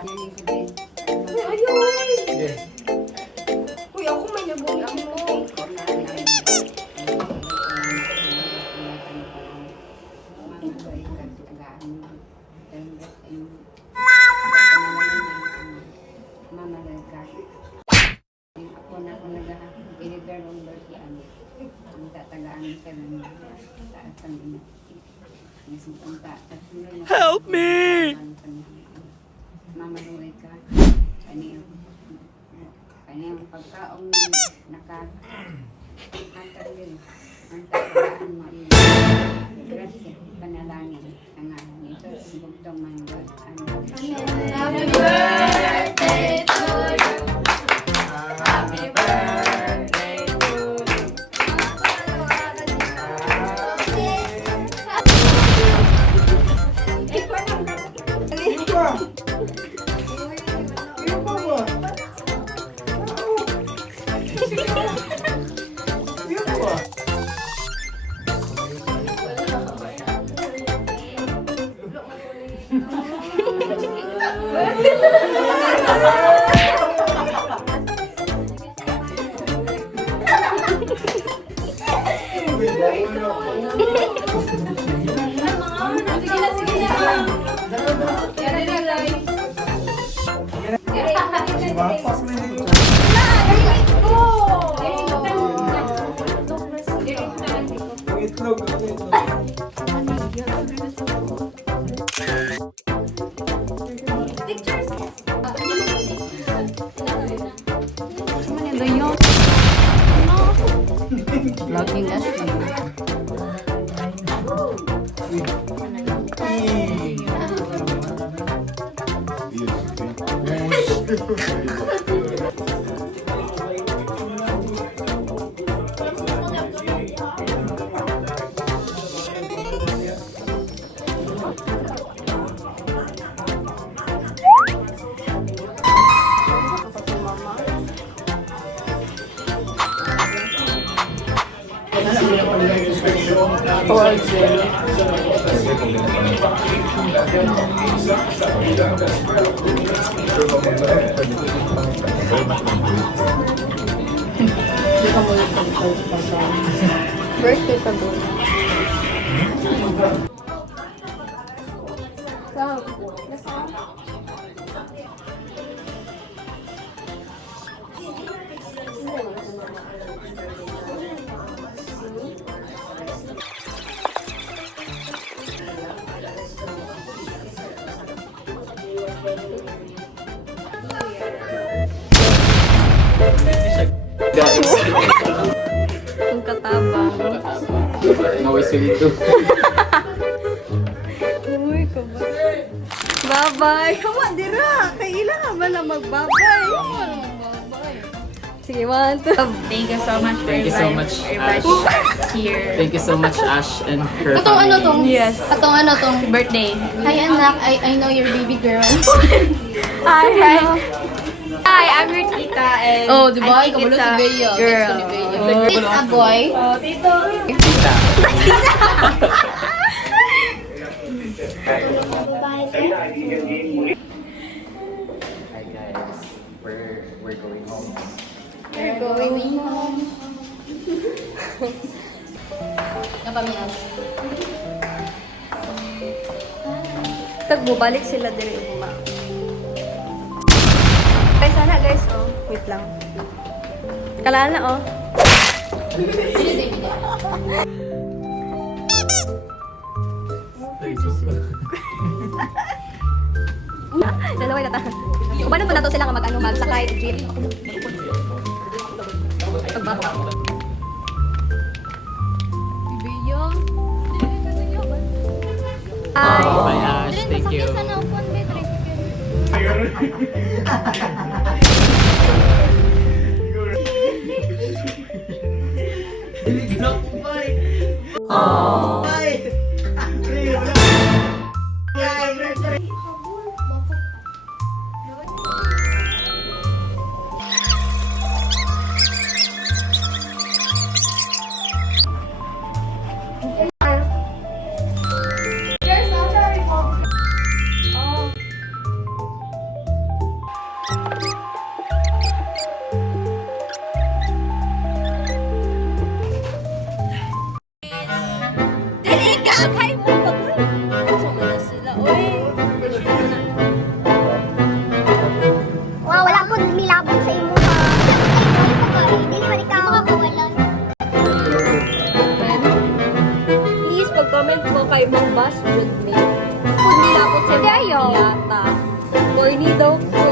Uy, ayun! Uy, ako may nabunod mo. Help me! Mamaluwi ka. Kanyang pagkaong nakakatagil. Ang tagaan mo ay grasya, panalangin. Ang nito, bugtong manggod. Happy birthday to you. Happy birthday to you. Vlogging Ashley. Birthday pa doon. Ang katabang. Nawis yun ito. Uy, kabay. Babay. Kawa, dira. Kailangan ba na magbabay? Sige, 1, 2. Thank you so much for Thank you so much, inviting us here. Thank you so much, Ash and her Itong ano tong? Yes. Itong ano tong birthday. Hi anak, I know your baby girl. Hi. Hi, I'm your tita and Oh, di ba? I think Kabalo it's si a Bea. girl. It's a boy. Tita. Hi guys, we're going home. We're going home. Napamias. Tagbubalik sila dire uma. Guys, sana guys, oh. Wait lang. Kalaan na, oh. Dalaway na ta. Kung paano na to sila mag-ano, magsakay, jeep. Pagbaba. Hi. Bye Ash, thank you. Corny daw ko.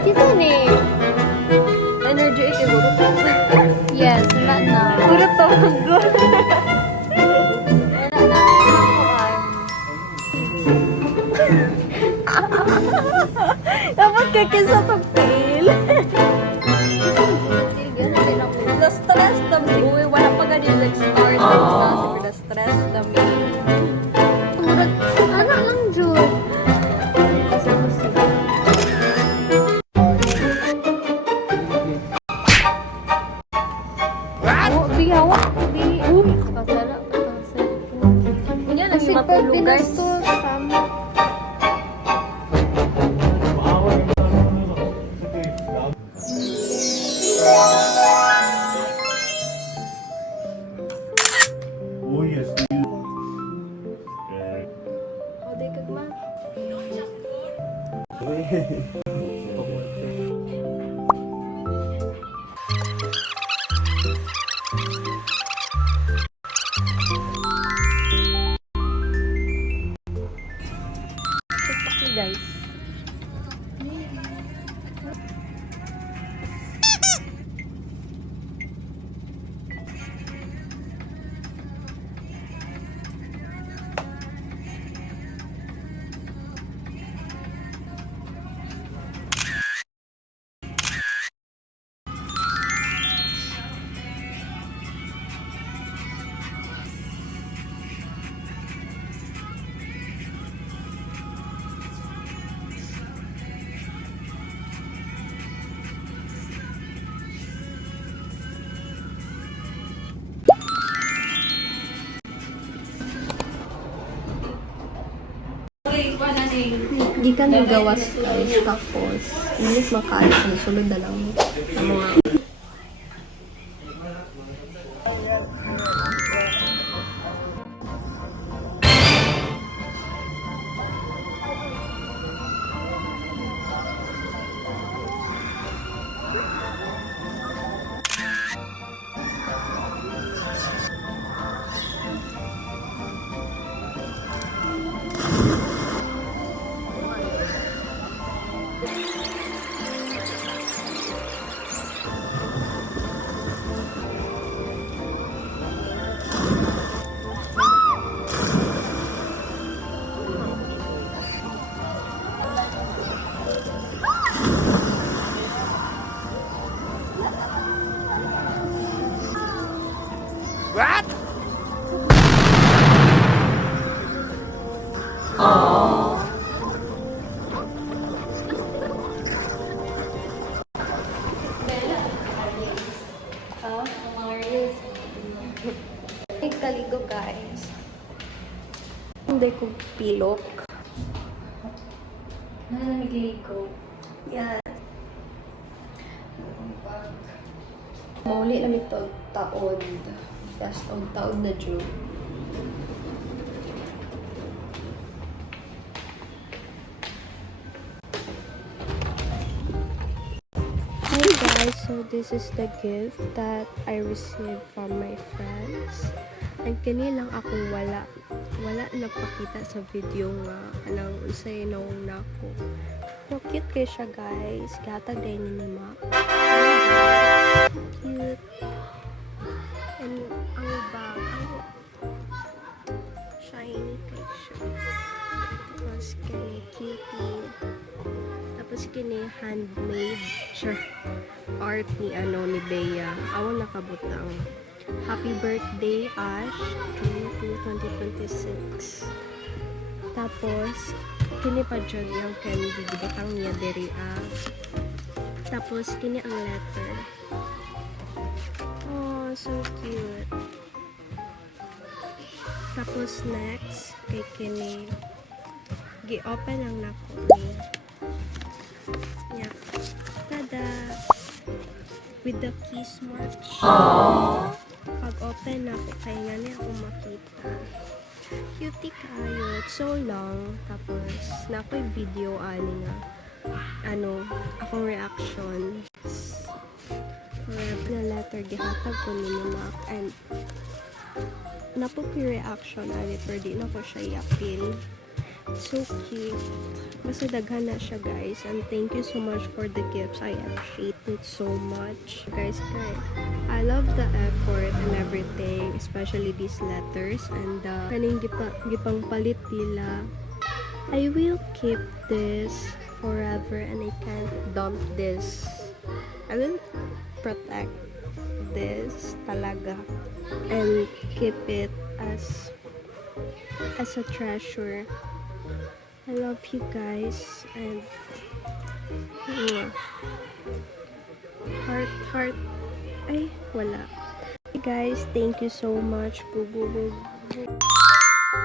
Kita ni. Energy ito, burot. Yes, wala na. Burot to, good. Wala na. Dapat kakisa tong tail. Na-stress na mi. Uy, wala pa ganyan nag-start. Na-stress na mi. Ano lang, Jude? Oh, biyawa. Kasala. Kanya lang Kasi yung pag matulog, guys. pinastos, sama. Oh yes, you. O, di kagma. TikTok guys. Di ka nang gawas guys, tapos inis makaalis na sulod na lang ang mga kaligo guys. Hindi ko pilok. Naligo. Yan. Mauli lang ito taon. Best of taon na June. Hi guys, so this is the gift that I received from my friends. Ang kanilang akong wala napakita sa video nga anang unsay naong nako. So cute kayo siya guys. Gatag din ni Ma. Cute. And ang bag, ang shiny kayo siya. Tapos kini cutie. Tapos kini handmade siya. Art ni ni Bea. Awang nakabutang. Happy birthday, Ash, June 2, 2026. Tapos, kini pa dyan yung candy, gibutang niya diri. Tapos, kini ang letter. Oh, so cute. Tapos, next, kay kini, gi-open ang nako ni. Yeah. Tada! With the kiss mark. Pag-open na po, kaya nga niya ako makita. Cutie kayo. It's so long. Tapos, na ako'y video ani nga. Akong reaction. Na letter, gihatag ko ni Mac. And, reaction ali pero di na ko siya i-appeal. So cute. Basta daghan na siya guys, and thank you so much for the gifts. I appreciate it so much guys. I love the effort and everything, especially these letters and kaning gipang palit nila. I will keep this forever and I can't dump this. I will protect this talaga and keep it as a treasure. I love you guys and heart ay wala. Hey guys, thank you so much. Boo boo boo.